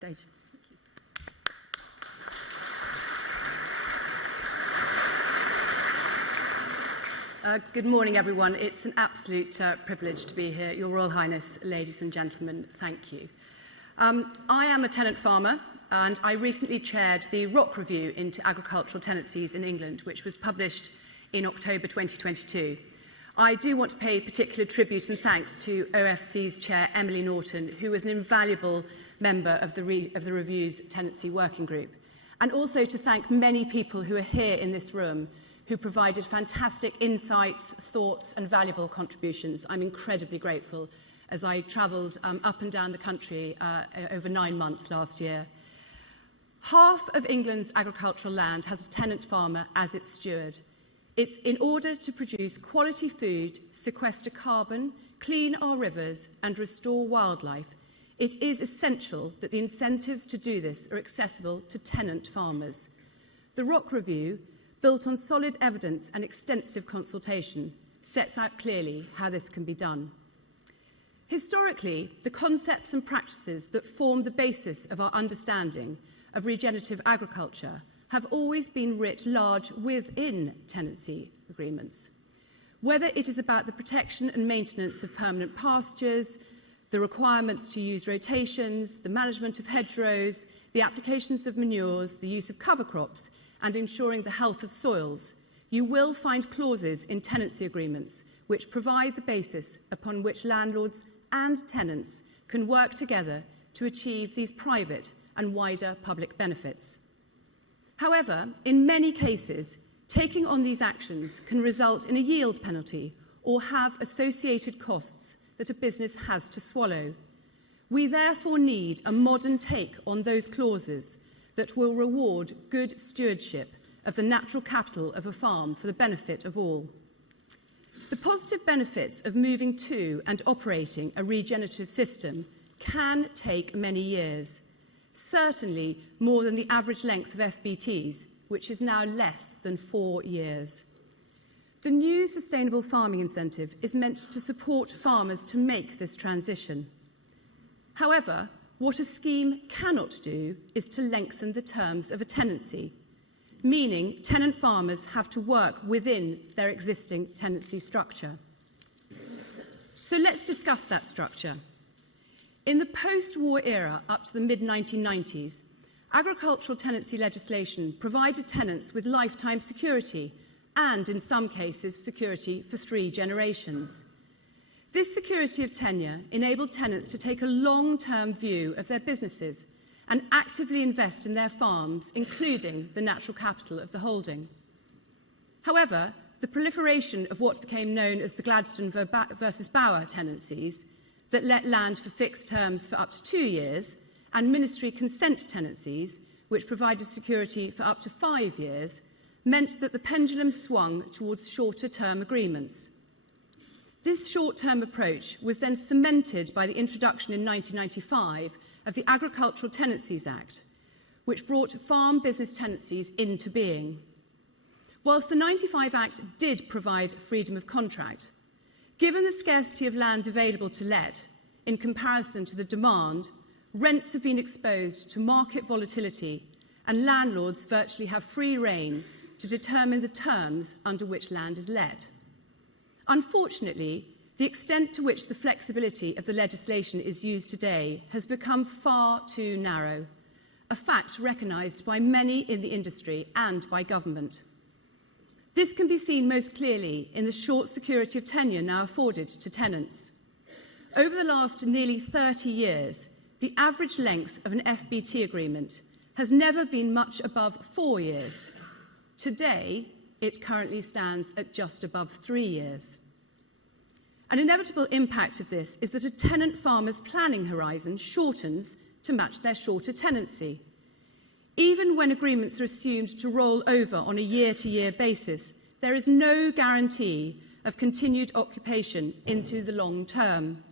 Stage. Good morning, everyone. It's an absolute privilege to be here. Your Royal Highness, ladies and gentlemen, thank you. I am a tenant farmer, and I recently chaired the Rock Review into agricultural tenancies in England, which was published in October 2022. I do want to pay particular tribute and thanks to OFC's chair, Emily Norton, who was an invaluable member of the Review's Tenancy Working Group, and also to thank many people who are here in this room who provided fantastic insights, thoughts and valuable contributions. I'm incredibly grateful as I travelled up and down the country over 9 months last year. Half of England's agricultural land has a tenant farmer as its steward. It's in order to produce quality food, sequester carbon, clean our rivers and restore wildlife. It is essential that the incentives to do this are accessible to tenant farmers. The Rock Review, built on solid evidence and extensive consultation, sets out clearly how this can be done. Historically, the concepts and practices that form the basis of our understanding of regenerative agriculture have always been writ large within tenancy agreements. Whether it is about the protection and maintenance of permanent pastures, the requirements to use rotations, the management of hedgerows, the applications of manures, the use of cover crops, and ensuring the health of soils, you will find clauses in tenancy agreements which provide the basis upon which landlords and tenants can work together to achieve these private and wider public benefits. However, in many cases, taking on these actions can result in a yield penalty or have associated costs that a business has to swallow. We therefore need a modern take on those clauses that will reward good stewardship of the natural capital of a farm for the benefit of all. The positive benefits of moving to and operating a regenerative system can take many years, certainly more than the average length of FBTs, which is now less than 4 years. The new Sustainable Farming Incentive is meant to support farmers to make this transition. However, what a scheme cannot do is to lengthen the terms of a tenancy, meaning tenant farmers have to work within their existing tenancy structure. So let's discuss that structure. In the post-war era up to the mid-1990s, agricultural tenancy legislation provided tenants with lifetime security and, in some cases, security for 3 generations. This security of tenure enabled tenants to take a long-term view of their businesses and actively invest in their farms, including the natural capital of the holding. However, the proliferation of what became known as the Gladstone versus Bauer tenancies that let land for fixed terms for up to 2 years, and ministry consent tenancies, which provided security for up to 5 years, meant that the pendulum swung towards shorter-term agreements. This short-term approach was then cemented by the introduction in 1995 of the Agricultural Tenancies Act, which brought farm business tenancies into being. Whilst the 95 Act did provide freedom of contract, given the scarcity of land available to let in comparison to the demand, rents have been exposed to market volatility and landlords virtually have free rein to determine the terms under which land is let. Unfortunately, the extent to which the flexibility of the legislation is used today has become far too narrow, a fact recognised by many in the industry and by government. This can be seen most clearly in the short security of tenure now afforded to tenants. Over the last nearly 30 years, the average length of an FBT agreement has never been much above 4 years. Today, it currently stands at just above 3 years. An inevitable impact of this is that a tenant farmer's planning horizon shortens to match their shorter tenancy. Even when agreements are assumed to roll over on a year-to-year basis, there is no guarantee of continued occupation into the long term.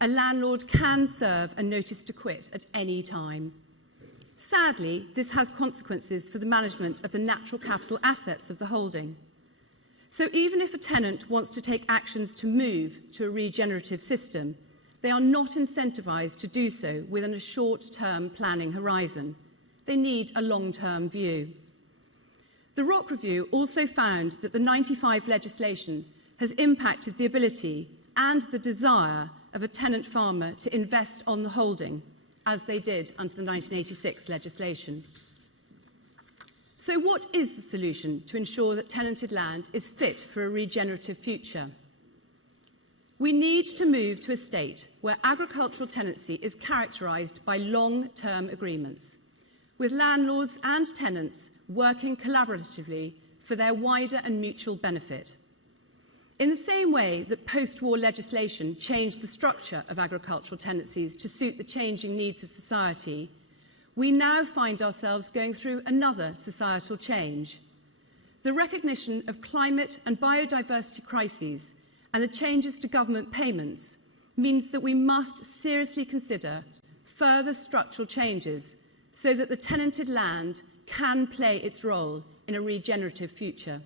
A landlord can serve a notice to quit at any time. Sadly, this has consequences for the management of the natural capital assets of the holding. So even if a tenant wants to take actions to move to a regenerative system, they are not incentivised to do so within a short-term planning horizon. They need a long-term view. The Rock Review also found that the 95 legislation has impacted the ability and the desire of a tenant farmer to invest on the holding, as they did under the 1986 legislation. So what is the solution to ensure that tenanted land is fit for a regenerative future? We need to move to a state where agricultural tenancy is characterised by long-term agreements, with landlords and tenants working collaboratively for their wider and mutual benefit. In the same way that post-war legislation changed the structure of agricultural tenancies to suit the changing needs of society, we now find ourselves going through another societal change. The recognition of climate and biodiversity crises and the changes to government payments means that we must seriously consider further structural changes so that the tenanted land can play its role in a regenerative future.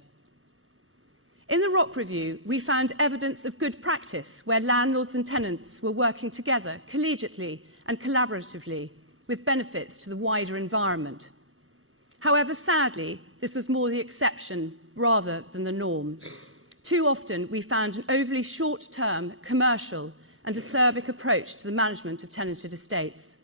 In the Rock Review, we found evidence of good practice where landlords and tenants were working together collegiately and collaboratively with benefits to the wider environment. However, sadly, this was more the exception rather than the norm. Too often, we found an overly short-term, commercial and acerbic approach to the management of tenanted estates.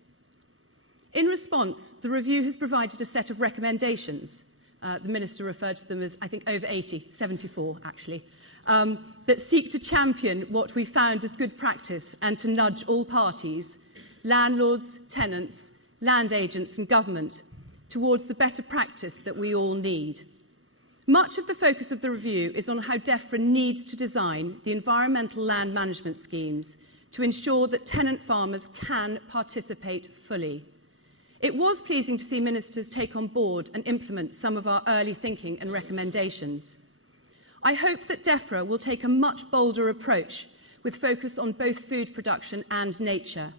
In response, the review has provided a set of recommendations. The Minister referred to them as, I think, over 80, 74 actually, that seek to champion what we found as good practice and to nudge all parties, landlords, tenants, land agents and government, towards the better practice that we all need. Much of the focus of the review is on how DEFRA needs to design the environmental land management schemes to ensure that tenant farmers can participate fully. It was pleasing to see ministers take on board and implement some of our early thinking and recommendations. I hope that DEFRA will take a much bolder approach with focus on both food production and nature.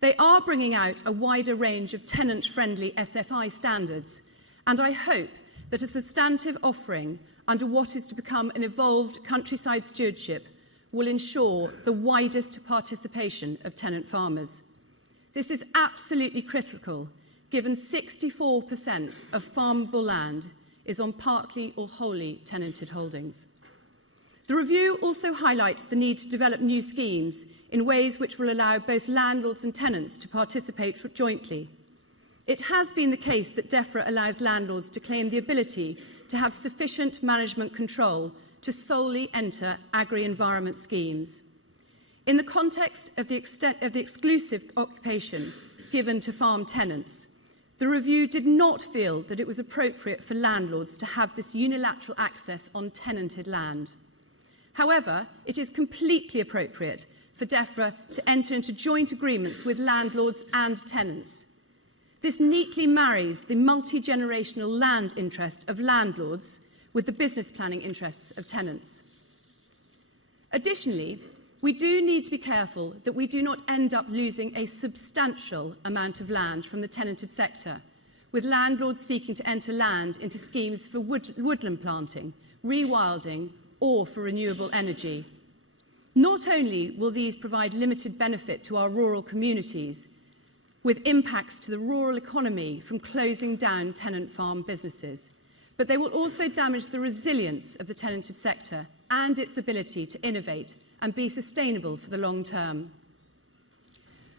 They are bringing out a wider range of tenant-friendly SFI standards, and I hope that a substantive offering under what is to become an evolved countryside stewardship will ensure the widest participation of tenant farmers. This is absolutely critical, given 64% of farmable land is on partly or wholly tenanted holdings. The review also highlights the need to develop new schemes in ways which will allow both landlords and tenants to participate jointly. It has been the case that DEFRA allows landlords to claim the ability to have sufficient management control to solely enter agri-environment schemes. In the context of the exclusive occupation given to farm tenants, the review did not feel that it was appropriate for landlords to have this unilateral access on tenanted land. However, it is completely appropriate for DEFRA to enter into joint agreements with landlords and tenants. This neatly marries the multi-generational land interest of landlords with the business planning interests of tenants. Additionally, we do need to be careful that we do not end up losing a substantial amount of land from the tenanted sector, with landlords seeking to enter land into schemes for woodland planting, rewilding, or for renewable energy. Not only will these provide limited benefit to our rural communities, with impacts to the rural economy from closing down tenant farm businesses, but they will also damage the resilience of the tenanted sector and its ability to innovate and be sustainable for the long term.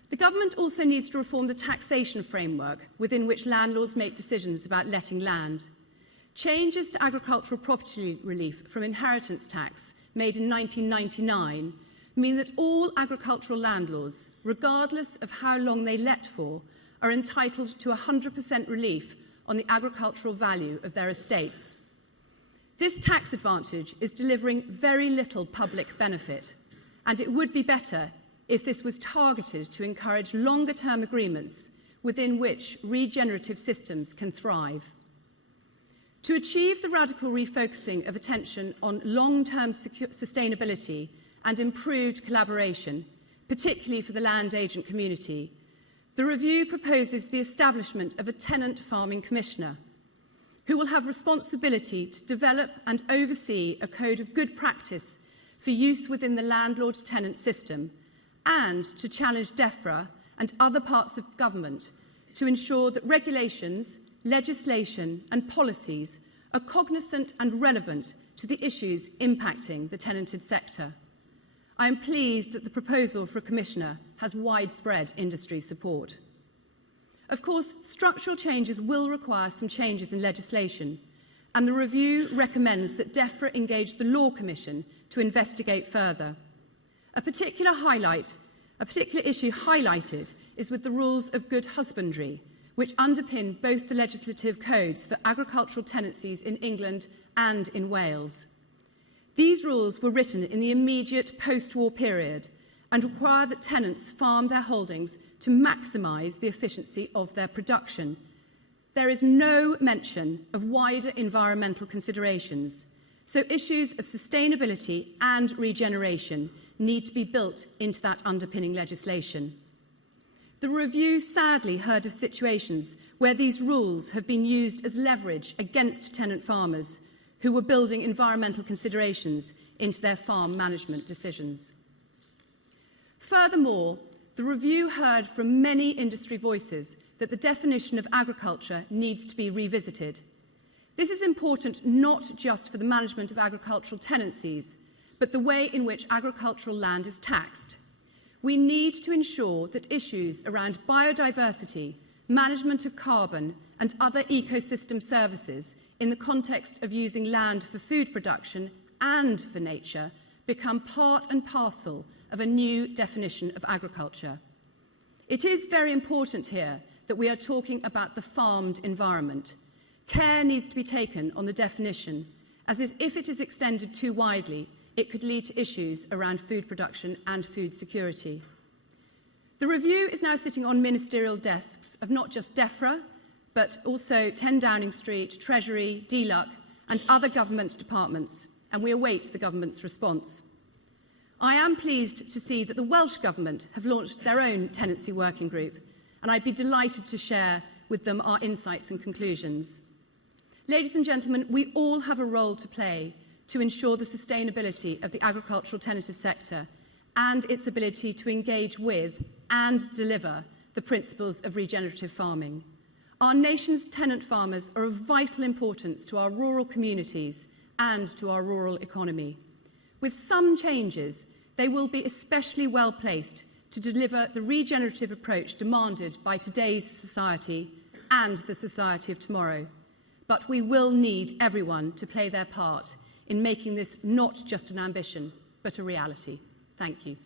The government also needs to reform the taxation framework within which landlords make decisions about letting land. Changes to agricultural property relief from inheritance tax made in 1999 mean that all agricultural landlords, regardless of how long they let for, are entitled to 100% relief on the agricultural value of their estates. This tax advantage is delivering very little public benefit, and it would be better if this was targeted to encourage longer-term agreements within which regenerative systems can thrive. To achieve the radical refocusing of attention on long-term sustainability and improved collaboration, particularly for the land agent community, the review proposes the establishment of a tenant farming commissioner who will have responsibility to develop and oversee a code of good practice for use within the landlord-tenant system and to challenge DEFRA and other parts of government to ensure that regulations, legislation and policies are cognizant and relevant to the issues impacting the tenanted sector. I am pleased that the proposal for a Commissioner has widespread industry support. Of course, structural changes will require some changes in legislation, and the review recommends that DEFRA engage the Law Commission to investigate further. A particular issue highlighted is with the rules of good husbandry, which underpin both the legislative codes for agricultural tenancies in England and in Wales. These rules were written in the immediate post-war period and require that tenants farm their holdings to maximise the efficiency of their production. There is no mention of wider environmental considerations, so issues of sustainability and regeneration need to be built into that underpinning legislation. The review sadly heard of situations where these rules have been used as leverage against tenant farmers who were building environmental considerations into their farm management decisions. Furthermore, the review heard from many industry voices that the definition of agriculture needs to be revisited. This is important not just for the management of agricultural tenancies, but the way in which agricultural land is taxed. We need to ensure that issues around biodiversity, management of carbon and other ecosystem services in the context of using land for food production and for nature become part and parcel of a new definition of agriculture. It is very important here that we are talking about the farmed environment. Care needs to be taken on the definition, as if it is extended too widely, it could lead to issues around food production and food security. The review is now sitting on ministerial desks of not just DEFRA, but also 10 Downing Street, Treasury, DLUC and other government departments, and we await the government's response. I am pleased to see that the Welsh Government have launched their own tenancy working group, and I'd be delighted to share with them our insights and conclusions. Ladies and gentlemen, we all have a role to play to ensure the sustainability of the agricultural tenancy sector and its ability to engage with and deliver the principles of regenerative farming. Our nation's tenant farmers are of vital importance to our rural communities and to our rural economy. With some changes, they will be especially well placed to deliver the regenerative approach demanded by today's society and the society of tomorrow. But we will need everyone to play their part in making this not just an ambition, but a reality. Thank you.